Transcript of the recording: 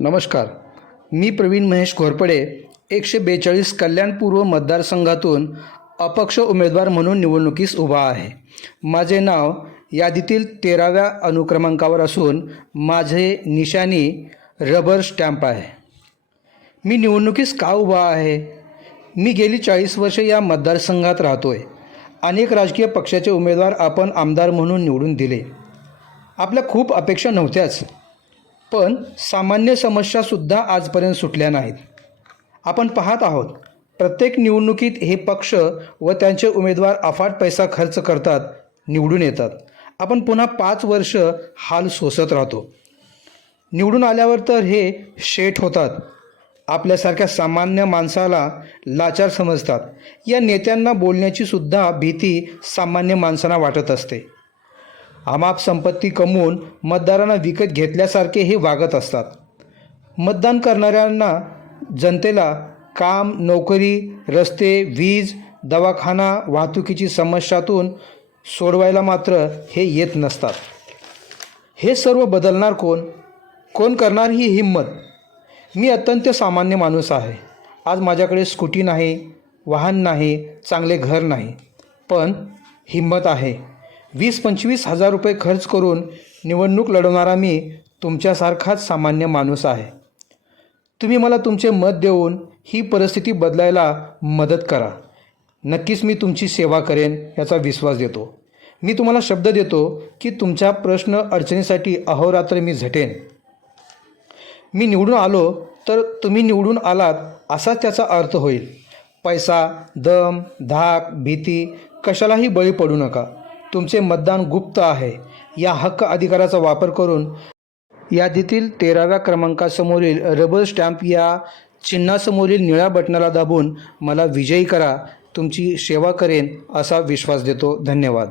नमस्कार. मी प्रवीण महेश घोरपडे 142 कल्याणपूर्व मतदारसंघातून अपक्ष उमेदवार म्हणून निवडणुकीस उभा आहे. माझे नाव यादीतील 13व्या अनुक्रमांकावर असून माझे निशाणी रबर स्टॅम्प आहे. मी निवडणुकीस का उभा आहे? मी गेली 40 वर्षे या मतदारसंघात राहतोय. अनेक राजकीय पक्षाचे उमेदवार आपण आमदार म्हणून निवडून दिले. आपल्या खूप अपेक्षा नव्हत्याच, पण सामान्य समस्यासुद्धा आजपर्यंत सुटल्या नाहीत. आपण पाहत आहोत, प्रत्येक निवडणुकीत हे पक्ष व त्यांचे उमेदवार अफाट पैसा खर्च करतात, निवडून येतात. आपण पुन्हा 5 वर्ष हाल सोसत राहतो. निवडून आल्यावर तर हे शेठ होतात. आपल्यासारख्या सामान्य माणसाला लाचार समजतात. या नेत्यांना बोलण्याची सुद्धा भीती सामान्य माणसांना वाटत असते. अमाप संपत्ती कमवून मतदारांना विकत घेतल्यासारखे हे वागत असतात. मतदान करणाऱ्यांना, जनतेला काम, नोकरी, रस्ते, वीज, दवाखाना, वाहतुकीची समस्यातून सोडवायला मात्र हे येत नसतात. हे सर्व बदलणार कोण? कोण करणार ही हिंमत? मी अत्यंत सामान्य माणूस आहे. आज माझ्याकडे स्कूटी नाही, वाहन नाही, चांगले घर नाही, पण हिंमत आहे. 20-25 हजार रुपये खर्च करून निवडणूक लढवणारा मी तुमच्यासारखाच सामान्य माणूस आहे. तुम्ही मला तुमचे मत देऊन ही परिस्थिती बदलायला मदत करा. नक्कीच मी तुमची सेवा करेन याचा विश्वास देतो. मी तुम्हाला शब्द देतो की तुमच्या प्रश्न अडचणीसाठी अहोरात्र मी झटेन. मी निवडून आलो तर तुम्ही निवडून आलात असाच त्याचा अर्थ होईल. पैसा, दम, धाक, भीती कशालाही बळी पडू नका. तुमचे मतदान गुप्त आहे. या हक्क अधिकाराचा वापर करून यादीतील 13व्या क्रमांकासमोरील रबर स्टॅम्प या चिन्हासमोरील निळ्या बटनाला दाबून मला विजयी करा. तुमची सेवा करेन असा विश्वास देतो. धन्यवाद.